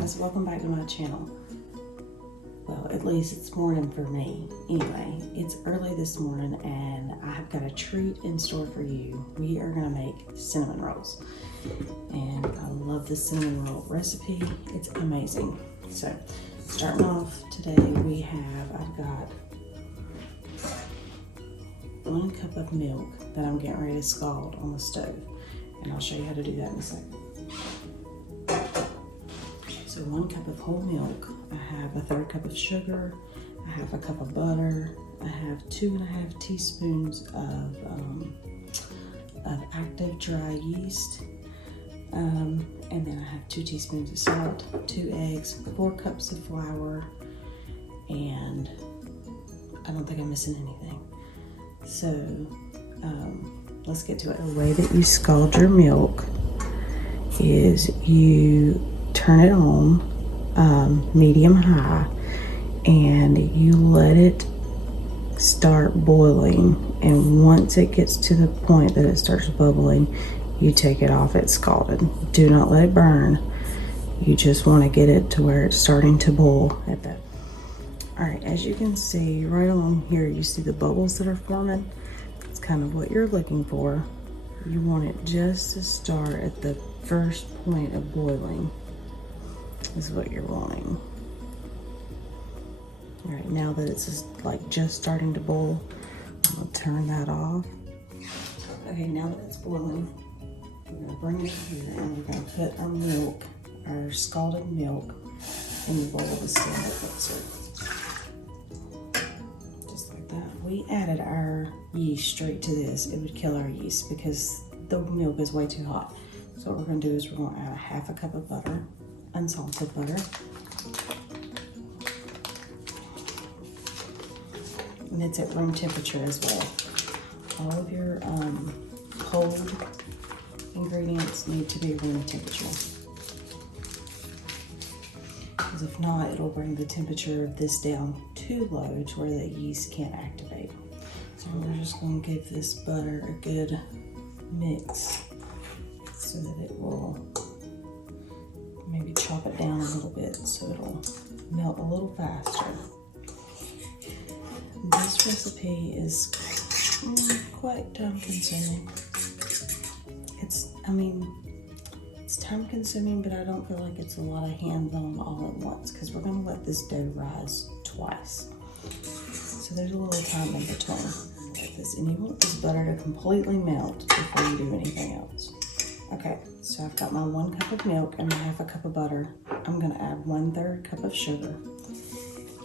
guys, welcome back to my channel. Well, at least it's morning for me. Anyway, it's early this morning and I have got a treat in store for you. We are gonna make cinnamon rolls. And I love this cinnamon roll recipe. It's amazing. So, starting off today, I've got 1 cup of milk that I'm getting ready to scald on the stove. And I'll show you how to do that in a second. So 1 cup of whole milk, I have a 1/3 cup of sugar, I have a cup of butter, I have 2½ teaspoons of active dry yeast, and then I have 2 teaspoons of salt, 2 eggs, 4 cups of flour, and I don't think I'm missing anything. So let's get to it. The way that you scald your milk is you turn it on medium high and you let it start boiling, and once it gets to the point that it starts bubbling, you take it off. It's scalded. Do not let it burn. You just want to get it to where it's starting to boil at that. Alright, as you can see right along here, you see the bubbles that are forming. It's kind of what you're looking for. You want it just to start at the first point of boiling is what you're wanting. All right, now that it's just starting to boil, I'm gonna turn that off. Okay, now that it's boiling, we're gonna bring it here and we're gonna put our milk, our scalded milk, in the bowl of the stand-up mixer. Just like that. We added our yeast straight to this. It would kill our yeast because the milk is way too hot. So what we're gonna do is we're gonna add 1/2 cup of butter, unsalted butter. And it's at room temperature as well. All of your cold ingredients need to be room temperature. Because if not, it'll bring the temperature of this down too low to where the yeast can't activate. So we're just gonna give this butter a good mix so that it will maybe chop it down a little bit so it'll melt a little faster. This recipe is quite time consuming. It's time consuming, but I don't feel like it's a lot of hands-on all at once because we're gonna let this dough rise twice. So there's a little time in between like this, and you want this butter to completely melt before you do anything else. Okay, so I've got my 1 cup of milk and my 1/2 cup of butter. I'm gonna add 1/3 cup of sugar.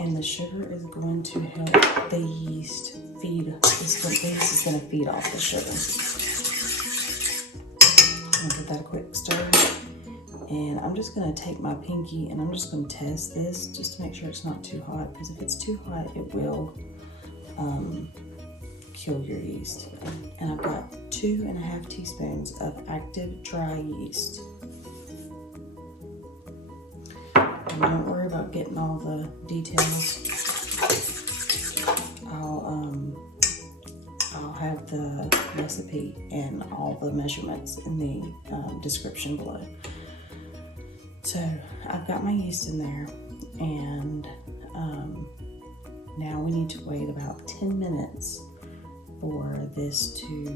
And the sugar is going to help the yeast feed. The yeast is gonna feed off the sugar. I'm gonna give that a quick stir. And I'm just gonna take my pinky and I'm just gonna test this just to make sure it's not too hot, because if it's too hot, it will kill your yeast. And I've got 2½ teaspoons of active dry yeast. And don't worry about getting all the details. I'll have the recipe and all the measurements in the description below. So I've got my yeast in there, and now we need to wait about 10 minutes for this to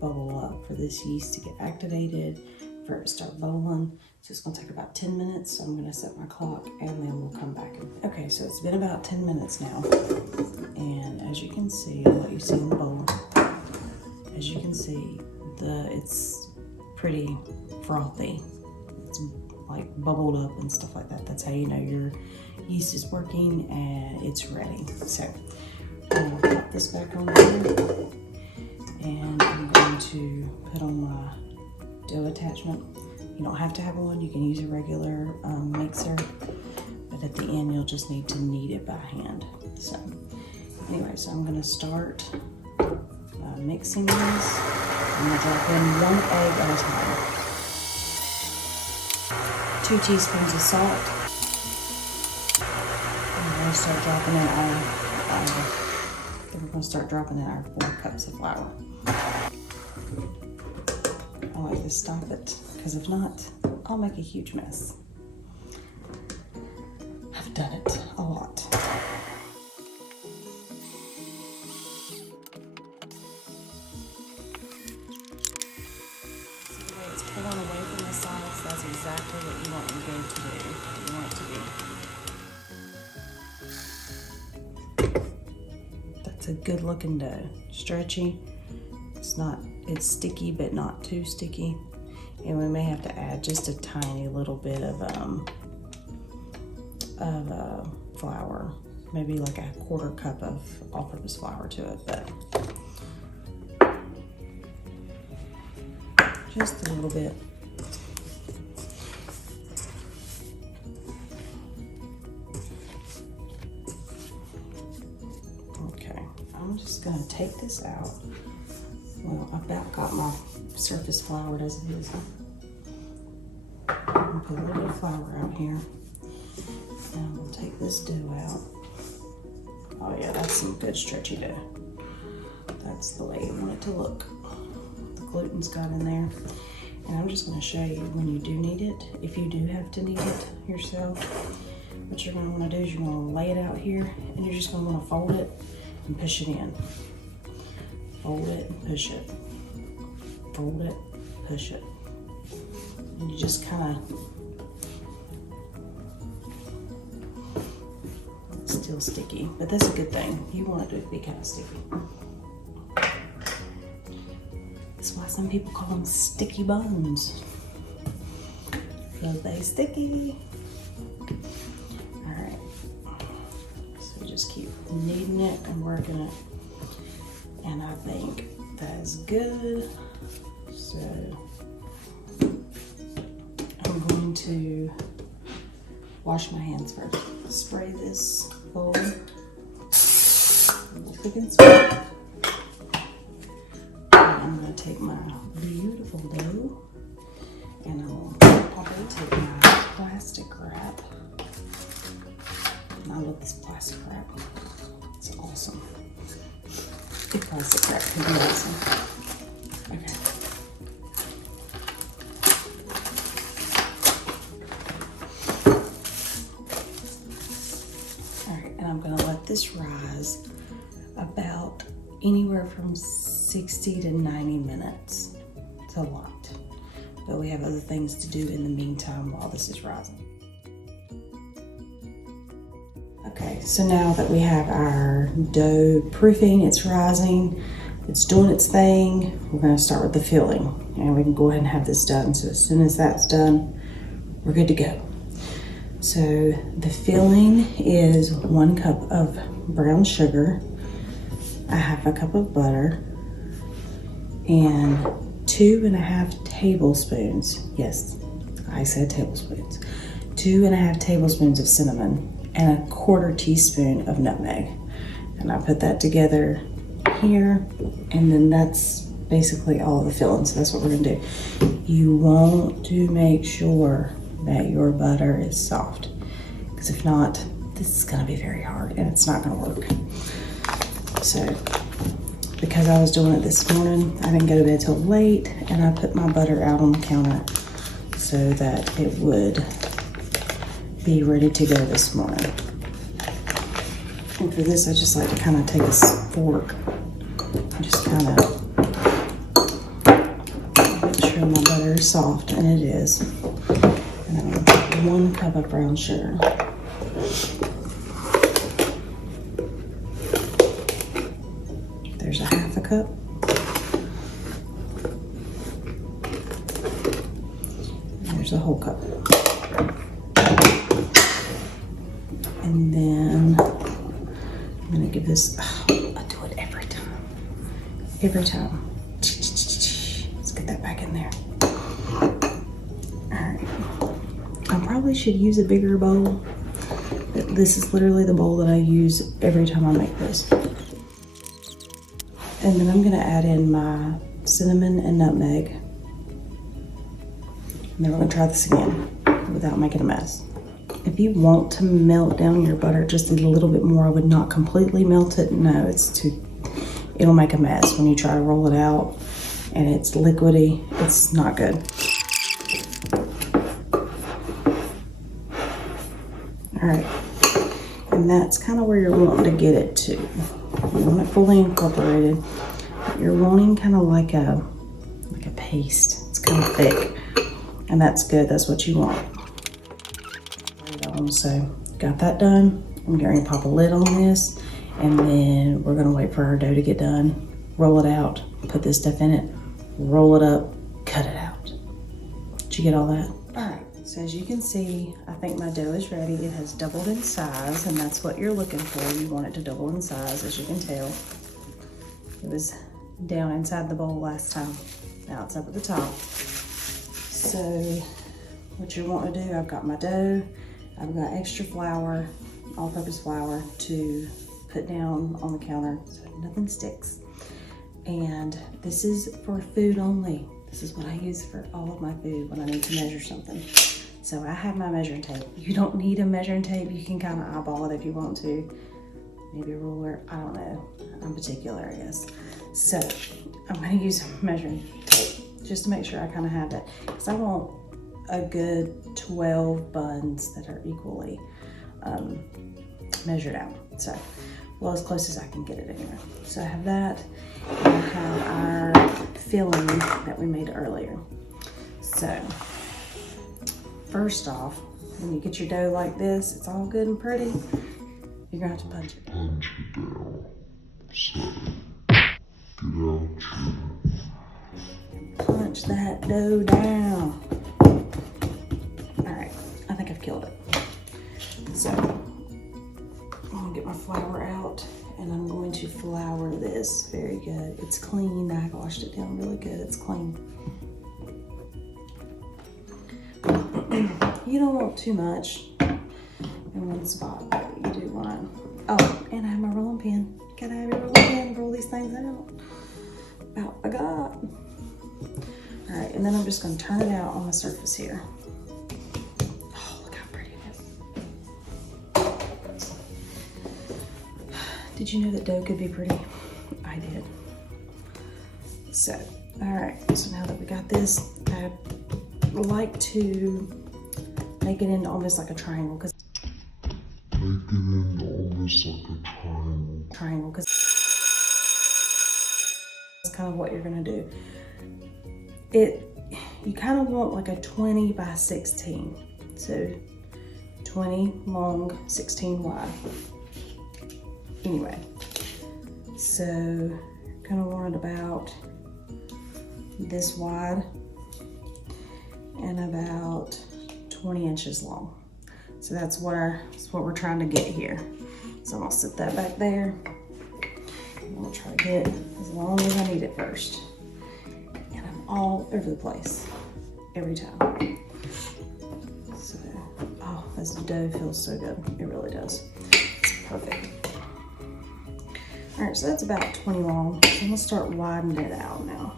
bubble up, for this yeast to get activated, for it to start bubbling. So it's gonna take about 10 minutes. So I'm gonna set my clock and then we'll come back. Okay, so it's been about 10 minutes now. And as you can see, I'll let you see in the bowl. As you can see, it's pretty frothy. It's like bubbled up and stuff like that. That's how you know your yeast is working and it's ready. So I'm gonna pop this back on here, and I'm going to put on my dough attachment. You don't have to have one, you can use a regular mixer, but at the end you'll just need to knead it by hand. So anyway, so I'm gonna start mixing these. I'm gonna drop in 1 egg at a time. 2 teaspoons of salt. And we're gonna start dropping in our 4 cups of flour. I like to stop it, because if not, I'll make a huge mess. I've done it a lot. See the way it's pulling away from the sides? That's exactly what you want your dough to do. You want it to be. That's a good looking dough. Stretchy. It's sticky, but not too sticky. And we may have to add just a tiny little bit of flour, maybe like a 1/4 cup of all-purpose flour to it, but just a little bit. Okay, I'm just gonna take this out. Well, I've about got my surface floured as it is. I'm gonna put a little bit of flour out here. And we'll take this dough out. Oh yeah, that's some good stretchy dough. That's the way you want it to look. The gluten's got in there. And I'm just gonna show you when you do knead it, if you do have to knead it yourself, what you're gonna wanna do is you're gonna lay it out here and you're just gonna wanna fold it and push it in. Fold it and push it. Fold it, push it. And you just kind of, it's still sticky, but that's a good thing. You want it to be kind of sticky. That's why some people call them sticky buns. Because they sticky. All right. So just keep kneading it and working it. And I think that's good. So I'm going to wash my hands first. Spray this bowl with cooking spray. I'm going to take my beautiful dough and I'll probably take my plastic wrap. And I love this plastic wrap. It's awesome. The plastic wrap can be awesome. Okay. Alright, and I'm going to let this rise about anywhere from 60 to 90 minutes. It's a lot. But we have other things to do in the meantime while this is rising. Okay, so now that we have our dough proofing, it's rising, it's doing its thing, we're going to start with the filling. And we can go ahead and have this done. So as soon as that's done, we're good to go. So the filling is 1 cup of brown sugar, a 1/2 cup of butter, and 2.5 tablespoons. Yes, I said tablespoons. 2.5 tablespoons of cinnamon and a 1/4 teaspoon of nutmeg. And I put that together here, and then that's basically all the filling. So that's what we're gonna do. You want to make sure that your butter is soft, because if not, this is gonna be very hard and it's not gonna work. So because I was doing it this morning, I didn't go to bed till late, and I put my butter out on the counter so that it would be ready to go this morning. And for this, I just like to kind of take a fork and just kind of make sure my butter is soft, and it is. And I'm going to put 1 cup of brown sugar. There's a 1/2 cup. And there's a whole cup. And then I'm gonna give this, I do it every time. Every time. Let's get that back in there. All right. I probably should use a bigger bowl, but this is literally the bowl that I use every time I make this. And then I'm gonna add in my cinnamon and nutmeg. And then we're gonna try this again without making a mess. If you want to melt down your butter just a little bit more, I would not completely melt it. No, it'll make a mess when you try to roll it out and it's liquidy. It's not good. All right, And that's kind of where you're wanting to get it to. You want it fully incorporated. You're wanting kind of like a paste. It's kind of thick, and that's good. That's what you want. So got that done. I'm going to pop a lid on this, and then we're going to wait for our dough to get done. Roll it out, put this stuff in it, roll it up, cut it out. Did you get all that? All right, so as you can see, I think my dough is ready. It has doubled in size, and that's what you're looking for. You want it to double in size, as you can tell. It was down inside the bowl last time. Now it's up at the top. So what you want to do, I've got my dough, I've got extra flour, all-purpose flour to put down on the counter so nothing sticks. And this is for food only. This is what I use for all of my food when I need to measure something. So I have my measuring tape. You don't need a measuring tape. You can kind of eyeball it if you want to. Maybe a ruler, I don't know. I'm particular, I guess. So I'm gonna use a measuring tape just to make sure I kind of have that. Because I want a good 12 buns that are equally measured out. So, well, as close as I can get it anyway. So I have that, and I have our filling that we made earlier. So, first off, when you get your dough like this, it's all good and pretty, you're gonna have to punch it. Punch it down. So, get out your... Punch that dough down. All right, I think I've killed it. So, I'm gonna get my flour out, and I'm going to flour this very good. It's clean. I washed it down really good. It's clean. You don't want too much in one spot, but you do want. Oh, and I have my rolling pin. Gotta have your rolling pin to roll these things out. About I got. All right, and then I'm just gonna turn it out on the surface here. Oh, look how pretty it is. Did you know that dough could be pretty? I did. So, all right, so now that we got this, I like to make it into almost like a triangle. Make it into almost like a triangle. Triangle, because that's kind of what you're gonna do. You kind of want like a 20 by 16. So 20 long, 16 wide. Anyway, so kind of want it about this wide and about 20 inches long. So that's what we're trying to get here. So I'm gonna set that back there. I'm gonna try to get as long as I need it first. And I'm all over the place every time. So, oh, this dough feels so good. It really does. It's perfect. All right, so that's about 20 long. So I'm gonna start widening it out now.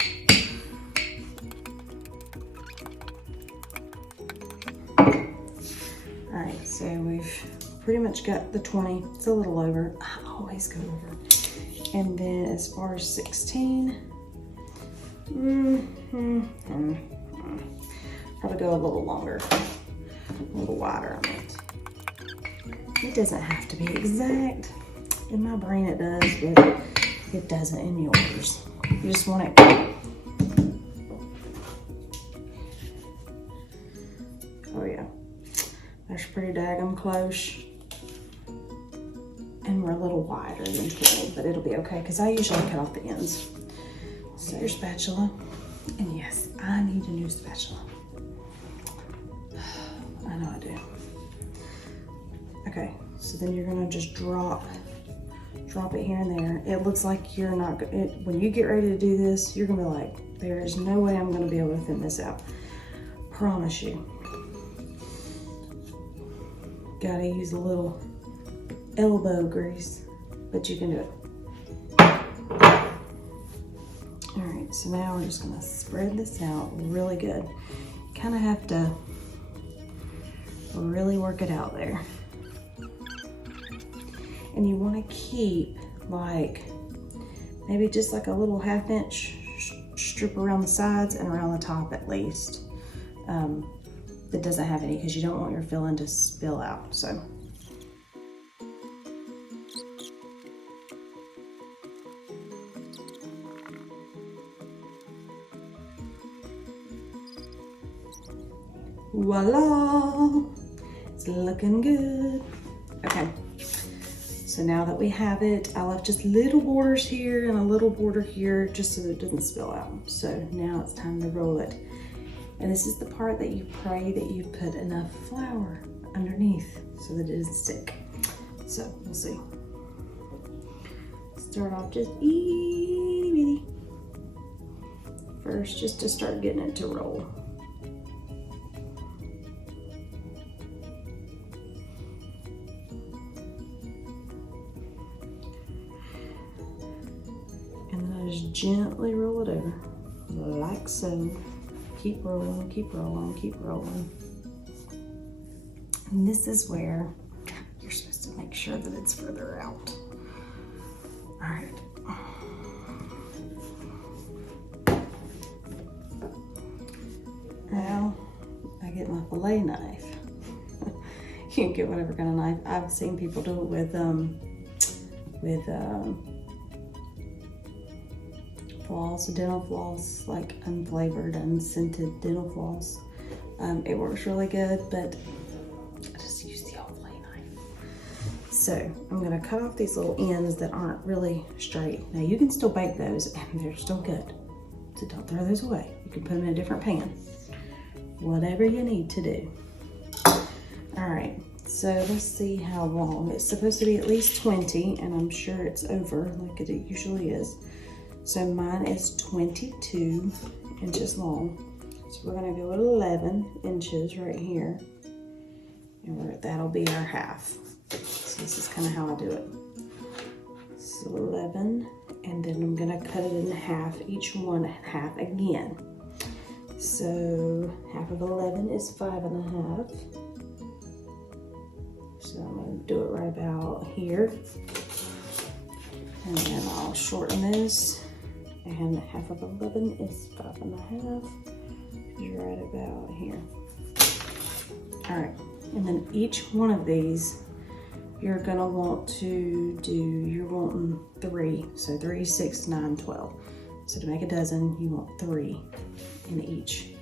All right, so we've pretty much got the 20. It's a little over. I always go over. And then as far as 16, probably go a little longer, a little wider on it. It doesn't have to be exact. In my brain it does, but it doesn't in yours. You just want it. Oh yeah, that's pretty daggum close. And we're a little wider than 20, but it'll be okay because I usually cut off the ends. So your spatula, and yes, I need a new spatula. I know I do. Okay, so then you're gonna just drop it here and there. It looks like you're not, when you get ready to do this, you're gonna be like, there is no way I'm gonna be able to thin this out. Promise you. Gotta use a little elbow grease, but you can do it. All right, so now we're just gonna spread this out really good. Kind of have to really work it out there. And you want to keep like maybe just like a little 1/2 inch strip around the sides and around the top at least. That doesn't have any, because you don't want your filling to spill out. So Voila! It's looking good. Okay, so now that we have it, I left just little borders here and a little border here just so that it doesn't spill out. So now it's time to roll it. And this is the part that you pray that you put enough flour underneath so that it doesn't stick. So we'll see. Start off just itty bitty. First, just to start getting it to roll. And then I just gently roll it over, like so. Keep rolling, keep rolling, keep rolling. And this is where you're supposed to make sure that it's further out. All right. Now, I get my fillet knife. You can get whatever kind of knife. I've seen people do it with floss, dental floss, like unflavored, unscented dental floss. It works really good, but I just use the old fillet knife. So I'm gonna cut off these little ends that aren't really straight. Now you can still bake those and they're still good. So don't throw those away. You can put them in a different pan. Whatever you need to do. All right, so let's see how long. It's supposed to be at least 20, and I'm sure it's over like it usually is. So mine is 22 inches long. So we're gonna go at 11 inches right here. And that'll be our half. So this is kind of how I do it. So 11, and then I'm gonna cut it in half, each one half again. So half of 11 is 5.5. So I'm gonna do it right about here. And then I'll shorten this. And half of 11 is 5.5. Is right about here. All right, and then each one of these, you're gonna want to do, you're wanting 3. So 3, 6, 9, 12. So to make a dozen, you want 3 in each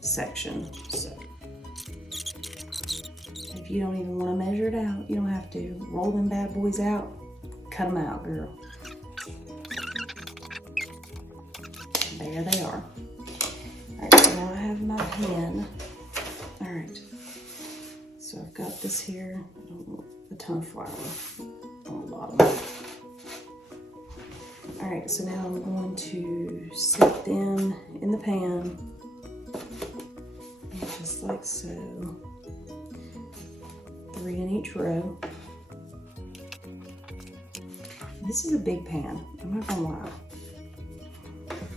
section. So if you don't even want to measure it out, you don't have to. Roll them bad boys out, cut them out, girl. There they are. All right, so now I have my pan. All right, so I've got this here. I don't want a ton of flour on the bottom. All right, so now I'm going to set them in the pan, just like so. 3 in each row. This is a big pan, I'm not gonna lie.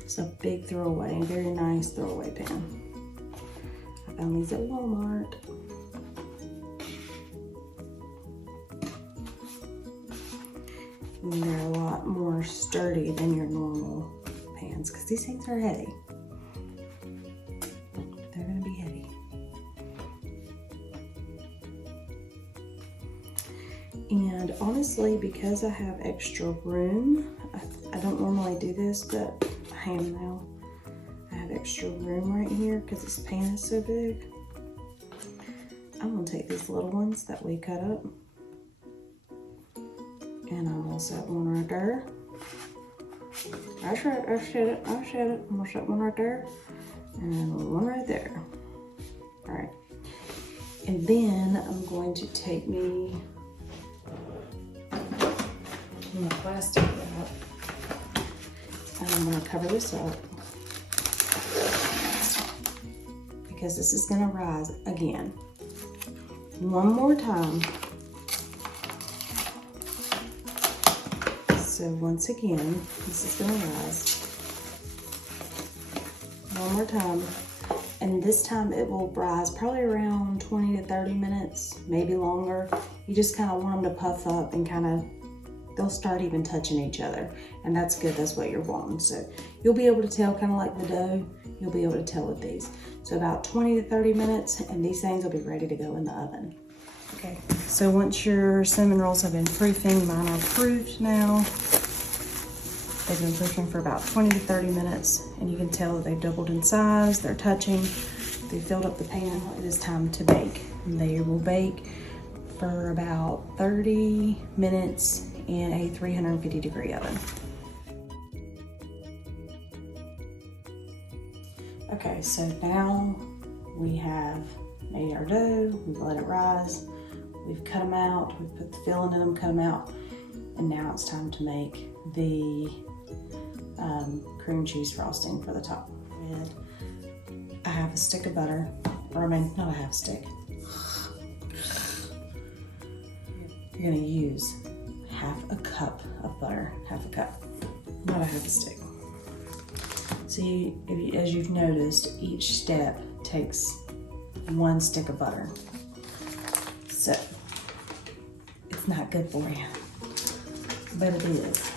It's a big throwaway, very nice throwaway pan. I found these at Walmart. And they're a lot more sturdy than your normal pans because these things are heavy. They're gonna be heavy. And honestly, because I have extra room, I don't normally do this, but I am now. I have extra room right here because this pan is so big. I'm gonna take these little ones that we cut up, and I'm gonna set one right there. I said it. I'm gonna set one right there, and one right there. All right. And then I'm going to take me my plastic wrap, and I'm gonna cover this up because this is gonna rise again. One more time. So once again, this is gonna rise. One more time. And this time it will rise probably around 20 to 30 minutes, maybe longer. You just kind of want them to puff up and kind of, they'll start even touching each other. And that's good, that's what you're wanting. So you'll be able to tell, kind of like the dough, you'll be able to tell with these. So about 20 to 30 minutes and these things will be ready to go in the oven. Okay, so once your cinnamon rolls have been proofing, mine are proofed now. They've been proofing for about 20 to 30 minutes, and you can tell that they've doubled in size, they're touching. they filled up the pan. It is time to bake. They will bake for about 30 minutes in a 350-degree oven. Okay, so now we have made our dough, we've let it rise, we've cut them out, we've put the filling in them, cut them out, and now it's time to make the cream cheese frosting for the top. With a half a stick of butter, or I mean, not a half stick. You're gonna use half a cup of butter, half a cup, not a half a stick. See, as you've noticed, each step takes 1 stick of butter. So, it's not good for you, but it is.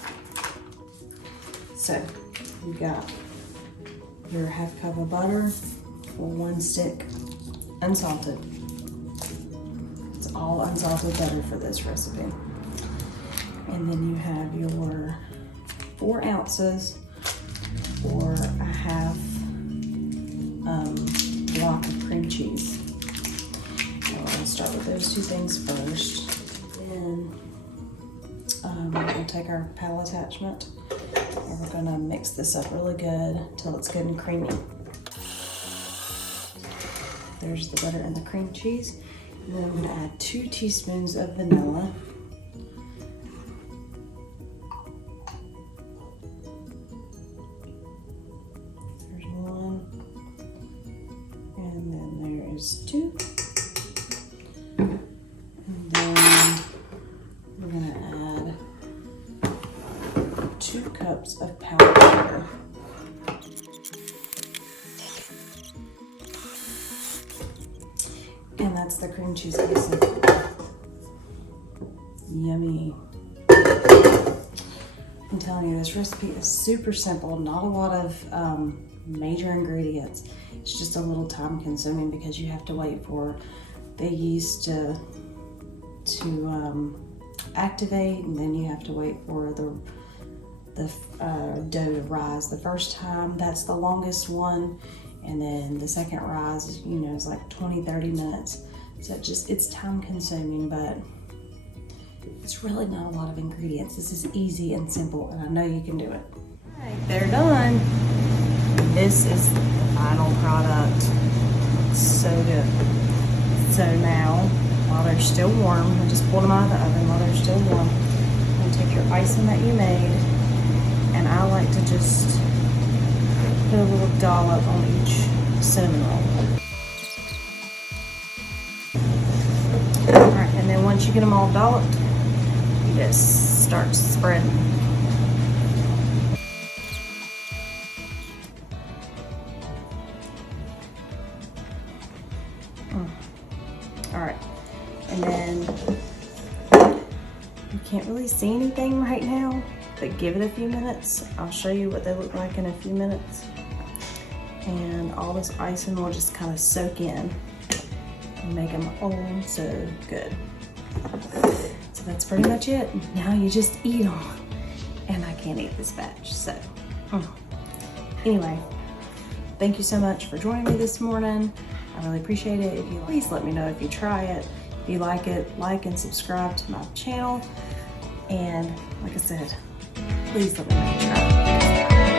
So, you got your half cup of butter for 1 stick unsalted. It's all unsalted butter for this recipe. And then you have your 4 ounces or a half block of cream cheese. So we're gonna start with those 2 things first. Then we're gonna take our paddle attachment and we're gonna mix this up really good till it's good and creamy. There's the butter and the cream cheese. And then I'm gonna add 2 teaspoons of vanilla. There's 1. And then there is 2. And then we're gonna add 2 cups of powdered sugar. And that's the cream cheese icing. Yummy. I'm telling you, this recipe is super simple. Not a lot of major ingredients. It's just a little time consuming because you have to wait for the yeast to activate, and then you have to wait for the dough to rise the first time. That's the longest one. And then the second rise, is like 20-30 minutes. So it's time consuming, but it's really not a lot of ingredients. This is easy and simple, and I know you can do it. All right, they're done. This is the final product. It's so good. So now, while they're still warm, I just pulled them out of the oven while they're still warm. You're gonna take your icing that you made, and I like to just put a little dollop on each cinnamon roll. Alright, and then once you get them all dolloped, you just start spreading. Alright, and then you can't really see anything right now, but give it a few minutes. I'll show you what they look like in a few minutes. And all this icing will just kind of soak in and make them oh so good. So that's pretty much it. Now you just eat them. And I can't eat this batch, so. Anyway, thank you so much for joining me this morning. I really appreciate it. If you please let me know if you try it. If you like it, like and subscribe to my channel. And like I said, please let me know if you try it.